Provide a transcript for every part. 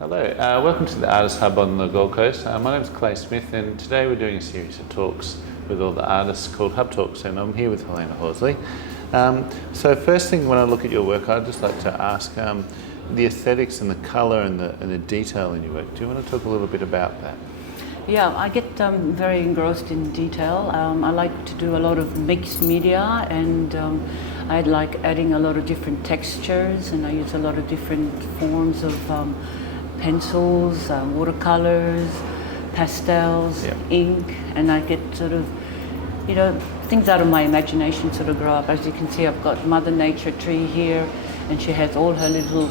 Hello, welcome to the Artist Hub on the Gold Coast. My name is Clay Smith, and today we're doing a series of talks with all the artists called Hub Talks, and I'm here with Helena Horsley. So first thing, when I look at your work, I'd just like to ask the aesthetics and the colour and the detail in your work. Do you want to talk a little bit about that? Yeah, I get very engrossed in detail. I like to do a lot of mixed media, and I like adding a lot of different textures, and I use a lot of different forms of pencils, watercolors, pastels, ink, and I get sort of, things out of my imagination sort of grow up. As you can see, I've got Mother Nature tree here, and she has all her little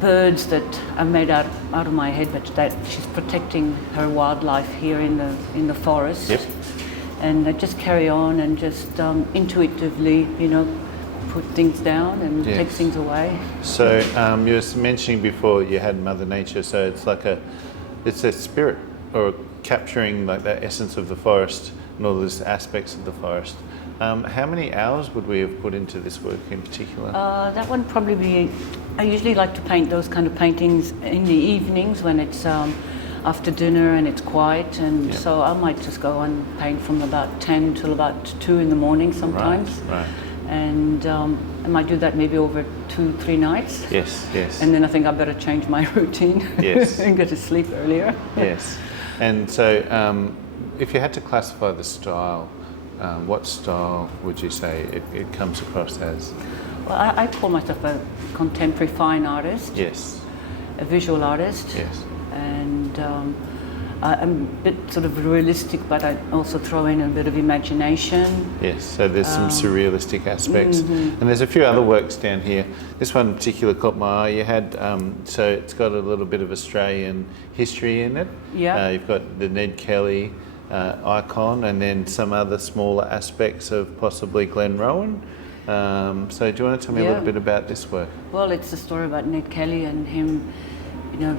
birds that are made out of my head, but that she's protecting her wildlife here in the forest. Yep. And I just carry on and just intuitively, put things down and take things away. So you were mentioning before you had Mother Nature, so it's a spirit, or capturing like that essence of the forest and all those aspects of the forest. How many hours would we have put into this work in particular? That one probably be, I usually like to paint those kind of paintings in the evenings when it's after dinner and it's quiet, and so I might just go and paint from about 10 till about 2 in the morning sometimes. Right. And I might do that maybe over 2-3 nights. Yes. And then I think I better change my routine. Yes. And go to sleep earlier. Yes. And so if you had to classify the style, what style would you say it comes across as? Well, I call myself a contemporary fine artist. Yes. A visual artist. Yes. And I'm a bit sort of realistic, but I also throw in a bit of imagination. Yes, so there's some surrealistic aspects. Mm-hmm. And there's a few other works down here. This one in particular caught my eye. You had, so it's got a little bit of Australian history in it. Yeah. You've got the Ned Kelly icon, and then some other smaller aspects of possibly Glen Rowan. So do you want to tell me a little bit about this work? Well, it's a story about Ned Kelly and him,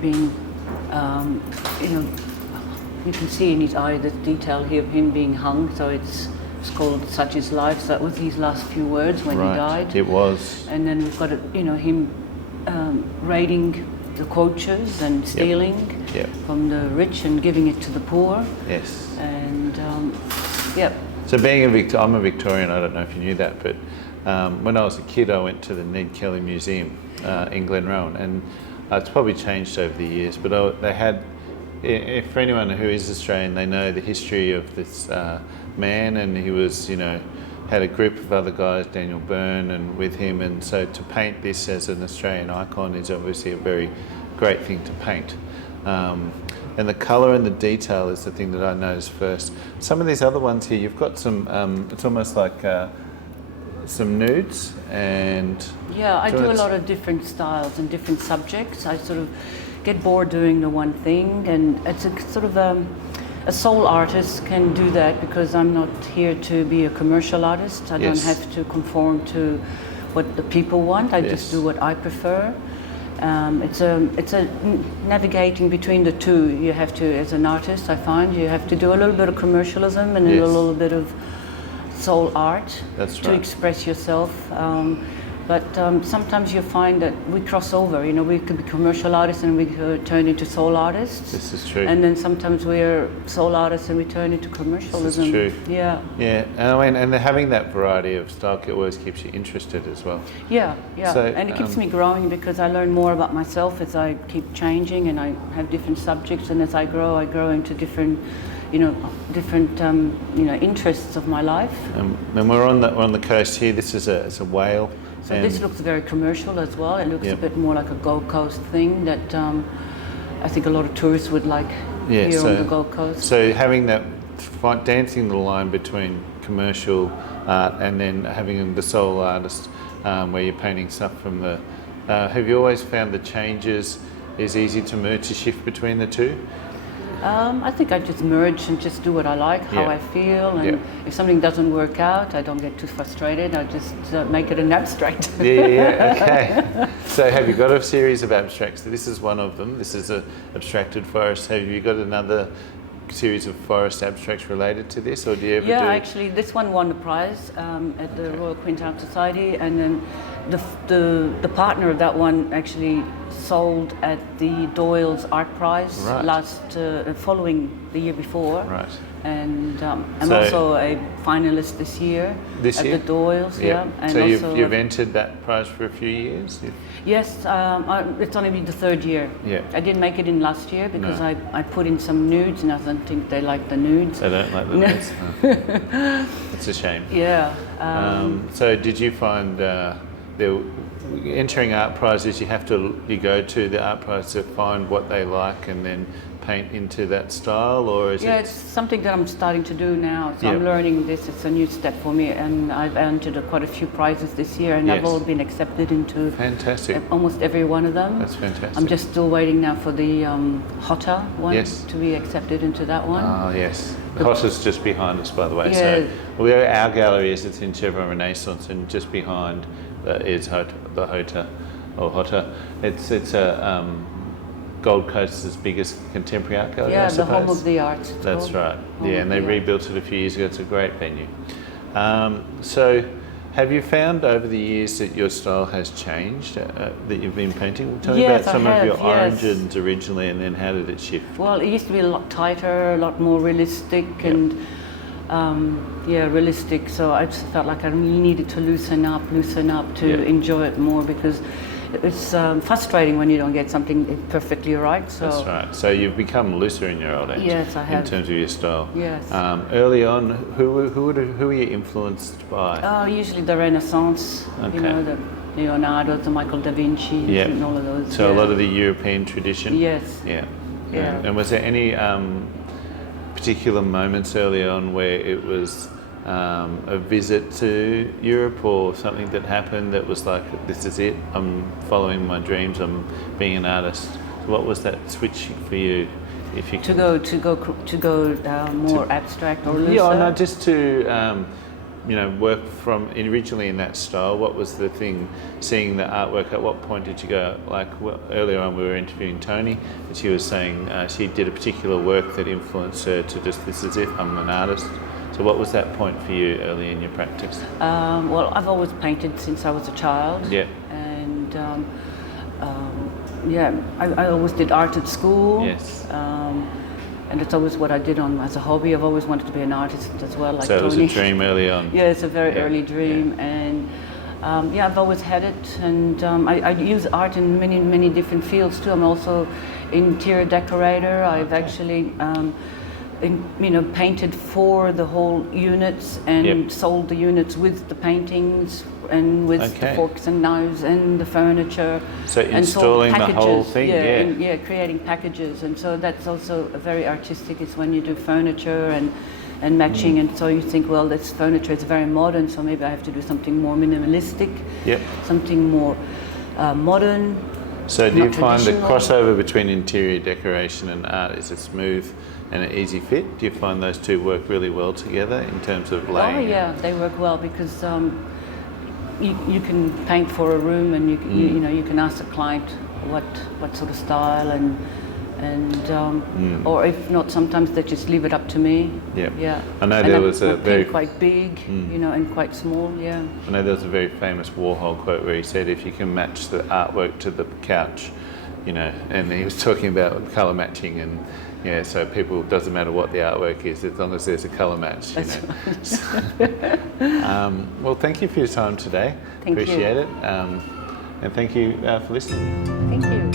being, you can see in his eye the detail here of him being hung. So it's called Such Is Life. So that was his last few words when he died. It was. And then we've got him raiding the coaches and stealing from the rich and giving it to the poor. Yes. And So being I'm a Victorian, I don't know if you knew that, but when I was a kid I went to the Ned Kelly Museum in Glen Rowan, and it's probably changed over the years, but they had, for anyone who is Australian, they know the history of this man, and he was, had a group of other guys, Daniel Byrne, and with him, and so to paint this as an Australian icon is obviously a very great thing to paint. And the colour and the detail is the thing that I noticed first. Some of these other ones here, you've got some, it's almost like some nudes and... Yeah, I do a lot of different styles and different subjects. I sort of get bored doing the one thing, and it's a sort of a soul artist can do that, because I'm not here to be a commercial artist. I don't have to conform to what the people want. I just do what I prefer. It's a navigating between the two. You have to, as an artist, I find you have to do a little bit of commercialism and a little bit of soul art to express yourself. But sometimes you find that we cross over. We could be commercial artists and we could turn into soul artists. This is true. And then sometimes we're soul artists and we turn into commercialism. This is true. Yeah. Yeah, and having that variety of style always keeps you interested as well. Yeah. So, and it keeps me growing, because I learn more about myself as I keep changing, and I have different subjects, and as I grow into different interests of my life. And we're on the coast here. This is a whale. So this looks very commercial as well. It looks a bit more like a Gold Coast thing that I think a lot of tourists would like here on the Gold Coast. So having that, dancing the line between commercial art and then having the soul artist, where you're painting stuff from the... have you always found the changes is easy to shift between the two? I think I just merge and just do what I like, how I feel, and if something doesn't work out, I don't get too frustrated. I just make it an abstract. Okay. So have you got a series of abstracts? This is one of them. This is a abstracted forest. Have you got another series of forest abstracts related to this, or do you ever actually, this one won the prize at the Royal Queen's Art Society, and then the partner of that one actually sold at the Doyle's Art Prize following the year before. Right. And I'm also a finalist this year at the Doyle's. Yeah. And so also you've entered that prize for a few years? Yes, it's only been the third year. Yeah. I didn't make it in last year because I put in some nudes and I don't think they like the nudes. They don't like the nudes? Oh. It's a shame. Yeah. So did you find entering art prizes, you go to the art prize to find what they like and then paint into that style, or is it's something that I'm starting to do now. So I'm learning this. It's a new step for me, and I've entered quite a few prizes this year, and I've all been accepted into almost every one of them. That's fantastic. I'm just still waiting now for the Hotter one to be accepted into that one. Oh yes, the Hotter's just behind us, by the way. Yeah. So where our gallery is, it's in Chevron Renaissance, and just behind is the Hotter, or Hotter. It's a Gold Coast's biggest contemporary art gallery, I suppose. The home of the arts. That's right. Yeah, and they rebuilt it a few years ago. It's a great venue. So, have you found over the years that your style has changed, that you've been painting? Tell me about some of your origins originally, and then how did it shift? Well, it used to be a lot tighter, a lot more realistic, and realistic. So I just felt like I really needed to loosen up to enjoy it more, because it's frustrating when you don't get something perfectly right. So that's right. So you've become looser in your old age. Yes, I have. In terms of your style. Yes. Early on, who were you influenced by? Usually the Renaissance. Okay. You know, the Leonardo, the Michael da Vinci, and all of those. So a lot of the European tradition. Yes. Yeah. Yeah. And was there any particular moments early on where it was a visit to Europe, or something that happened that was like, this is it, I'm following my dreams, I'm being an artist? What was that switch for you? If you to go more abstract or looser? Yeah, no, just to work from originally in that style. What was the thing? Seeing the artwork, at what point did you go? Like earlier on, we were interviewing Tony, and she was saying she did a particular work that influenced her to just, this is it, I'm an artist. So what was that point for you early in your practice? Well, I've always painted since I was a child. Yeah. And I always did art at school. Yes. And it's always what I did as a hobby. I've always wanted to be an artist as well, like so Tony. So it was a dream early on? Yeah, it's a very early dream. Yeah. And I've always had it. And I use art in many, many different fields too. I'm also interior decorator. I've actually painted for the whole units and sold the units with the paintings and with the forks and knives and the furniture. So installing the whole thing, creating packages. And so that's also very artistic. It's when you do furniture and matching, and so you think, well, this furniture is very modern, so maybe I have to do something more minimalistic, something more modern. So do you find the crossover between interior decoration and art is a smooth and an easy fit? Do you find those two work really well together in terms of laying? Oh yeah, they work well, because you can paint for a room, and you can ask the client what sort of style, and or if not, sometimes they just leave it up to me. Yeah. I know there was a very quite big, and quite small. Yeah. I know there was a very famous Warhol quote where he said, if you can match the artwork to the couch, and he was talking about colour matching, and so people, doesn't matter what the artwork is, as long as there's a colour match. That's right. Well, thank you for your time today. Appreciate it. And thank you for listening. Thank you.